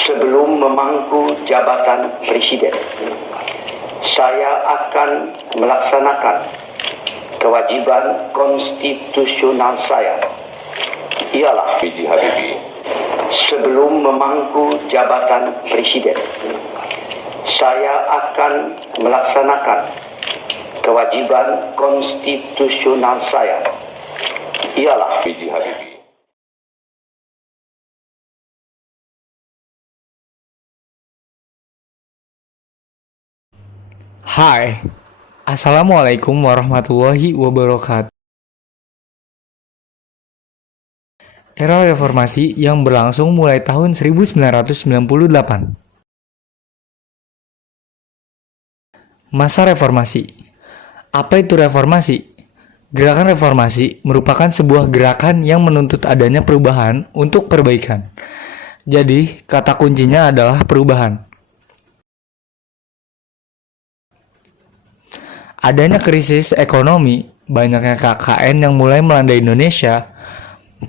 Sebelum memangku jabatan presiden, saya akan melaksanakan kewajiban konstitusional saya, ialah B.J. Habibie. sebelum memangku jabatan presiden, saya akan melaksanakan kewajiban konstitusional saya, ialah B.J. Habibie. Hai, Assalamualaikum warahmatullahi wabarakatuh. Era reformasi yang berlangsung mulai tahun 1998. Masa reformasi. Apa itu reformasi? Gerakan reformasi merupakan sebuah gerakan yang menuntut adanya perubahan untuk perbaikan. Jadi, kata kuncinya adalah perubahan. Adanya krisis ekonomi, banyaknya KKN yang mulai melanda Indonesia,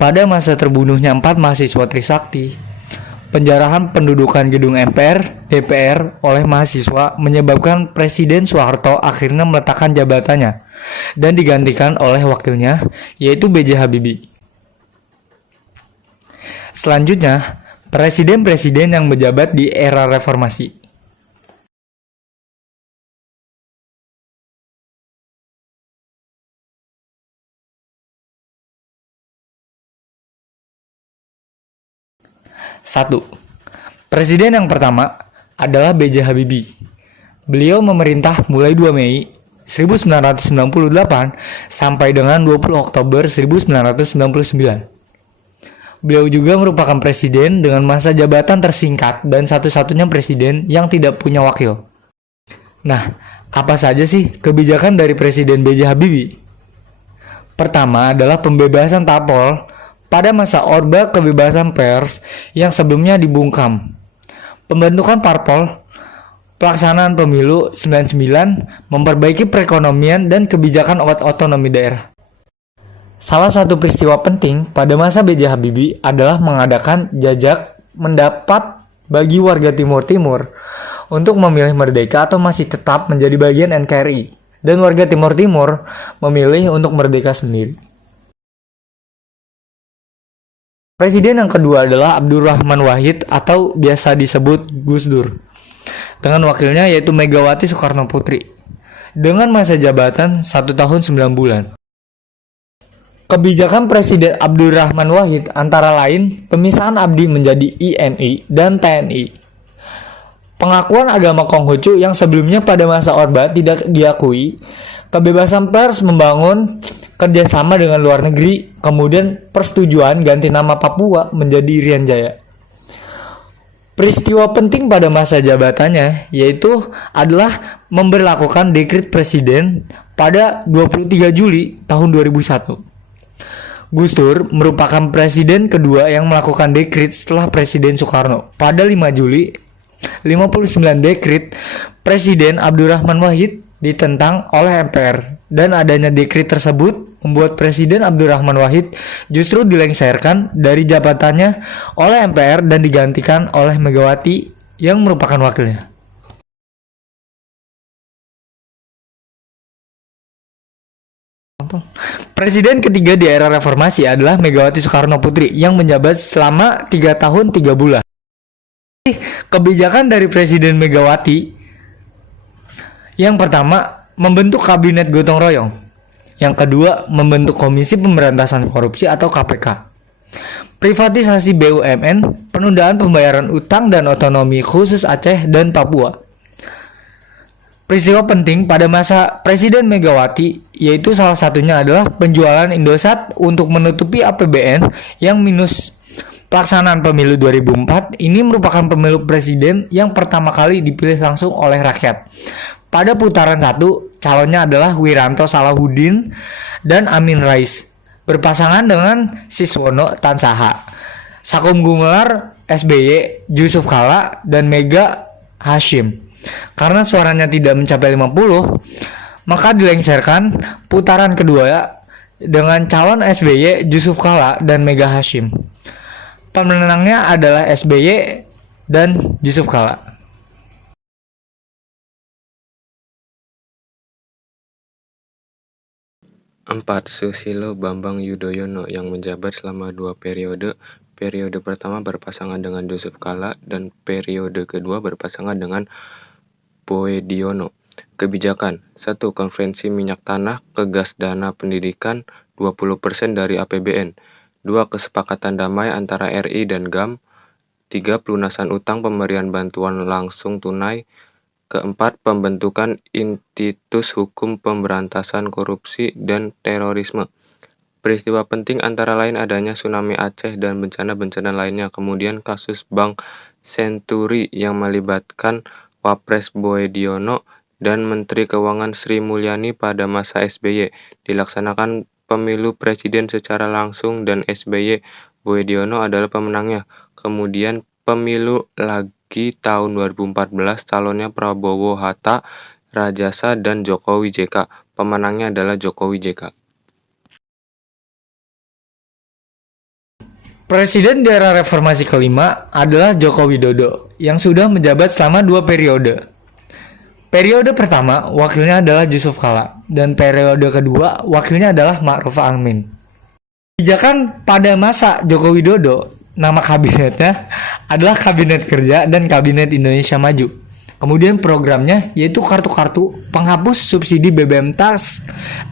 pada masa terbunuhnya 4 mahasiswa Trisakti, penjarahan pendudukan gedung MPR, DPR oleh mahasiswa menyebabkan Presiden Soeharto akhirnya meletakkan jabatannya dan digantikan oleh wakilnya, yaitu B.J. Habibie. Selanjutnya, presiden-presiden yang menjabat di era reformasi. Satu, Presiden yang pertama adalah B.J. Habibie. Beliau memerintah mulai 2 Mei 1998 sampai dengan 20 Oktober 1999. Beliau juga merupakan presiden dengan masa jabatan tersingkat dan satu-satunya presiden yang tidak punya wakil. Nah, apa saja sih kebijakan dari Presiden B.J. Habibie? Pertama adalah pembebasan tapol pada masa Orde Kebebasan Pers yang sebelumnya dibungkam. Pembentukan parpol, pelaksanaan pemilu 99, memperbaiki perekonomian dan kebijakan otonomi daerah. Salah satu peristiwa penting pada masa B.J. Habibie adalah mengadakan jajak mendapat bagi warga Timur Timur untuk memilih merdeka atau masih tetap menjadi bagian NKRI, dan warga Timur Timur memilih untuk merdeka sendiri. Presiden yang kedua adalah Abdurrahman Wahid atau biasa disebut Gus Dur, dengan wakilnya yaitu Megawati Soekarno Putri, dengan masa jabatan 1 tahun 9 bulan. Kebijakan Presiden Abdurrahman Wahid antara lain pemisahan ABDI menjadi INI dan TNI, pengakuan agama Konghucu yang sebelumnya pada masa Orde tidak diakui, kebebasan pers, membangun kerjasama dengan luar negeri, kemudian persetujuan ganti nama Papua menjadi Irian Jaya. Peristiwa penting pada masa jabatannya yaitu adalah memberlakukan dekret presiden pada 23 Juli tahun 2001. Gus Dur merupakan presiden kedua yang melakukan dekret setelah Presiden Soekarno. Pada 5 Juli, 59 dekret Presiden Abdurrahman Wahid ditentang oleh MPR, dan adanya dekret tersebut membuat Presiden Abdurrahman Wahid justru dilengsarkan dari jabatannya oleh MPR dan digantikan oleh Megawati yang merupakan wakilnya. Presiden ketiga di era reformasi adalah Megawati Soekarno Putri yang menjabat selama 3 tahun 3 bulan. Kebijakan dari Presiden Megawati: yang pertama, membentuk kabinet gotong royong. Yang kedua, membentuk Komisi Pemberantasan Korupsi atau KPK. Privatisasi BUMN, penundaan pembayaran utang dan otonomi khusus Aceh dan Papua. Peristiwa penting pada masa Presiden Megawati yaitu salah satunya adalah penjualan Indosat untuk menutupi APBN yang minus. Pelaksanaan pemilu 2004 ini merupakan pemilu presiden yang pertama kali dipilih langsung oleh rakyat. Pada putaran 1, calonnya adalah Wiranto Salahuddin dan Amin Rais, berpasangan dengan Siswono Tansaha, Sakum Gumelar SBY, Yusuf Kala, dan Mega Hashim. Karena suaranya tidak mencapai 50, maka dilengsarkan putaran kedua dengan calon SBY, Yusuf Kala, dan Mega Hashim. Pemenangnya adalah SBY dan Yusuf Kala. Empat, Susilo Bambang Yudhoyono yang menjabat selama 2 periode. Periode pertama berpasangan dengan Yusuf Kala dan periode kedua berpasangan dengan Boediono. Kebijakan 1. Konvensi minyak tanah ke gas dana pendidikan 20% dari APBN. 2. Kesepakatan damai antara RI dan GAM. 3. Pelunasan utang pemberian bantuan langsung tunai. Keempat, pembentukan Institut Hukum Pemberantasan Korupsi dan Terorisme. Peristiwa penting antara lain adanya tsunami Aceh dan bencana-bencana lainnya. Kemudian kasus Bank Senturi yang melibatkan Wapres Boediono dan Menteri Keuangan Sri Mulyani pada masa SBY. Dilaksanakan pemilu presiden secara langsung dan SBY Boediono adalah pemenangnya. Kemudian pemilu lagi tahun 2014, calonnya Prabowo Hatta Rajasa dan Jokowi JK. Pemenangnya adalah Jokowi JK. Presiden di era reformasi kelima adalah Joko Widodo yang sudah menjabat selama 2 periode. Periode pertama wakilnya adalah Yusuf Kala dan periode kedua wakilnya adalah Ma'ruf Amin. Kebijakan pada masa Joko Widodo, nama kabinetnya adalah Kabinet Kerja dan Kabinet Indonesia Maju. Kemudian programnya yaitu kartu-kartu, penghapus subsidi BBM Tas,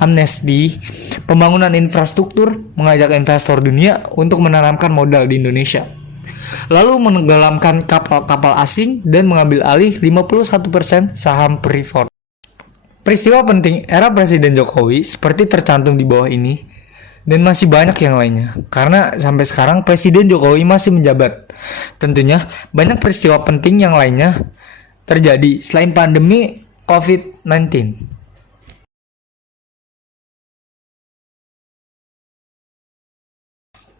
amnesti, pembangunan infrastruktur, mengajak investor dunia untuk menanamkan modal di Indonesia. Lalu menenggelamkan kapal-kapal asing dan mengambil alih 51% saham Freeport. Peristiwa penting era Presiden Jokowi seperti tercantum di bawah ini dan masih banyak yang lainnya. Karena sampai sekarang Presiden Jokowi masih menjabat. Tentunya banyak peristiwa penting yang lainnya terjadi selain pandemi COVID-19.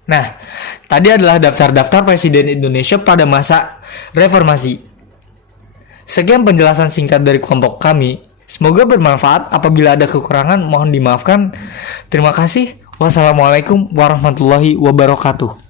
Nah, tadi adalah daftar-daftar Presiden Indonesia pada masa reformasi. Sekian penjelasan singkat dari kelompok kami. Semoga bermanfaat. Apabila ada kekurangan, mohon dimaafkan. Terima kasih. Wassalamualaikum warahmatullahi wabarakatuh.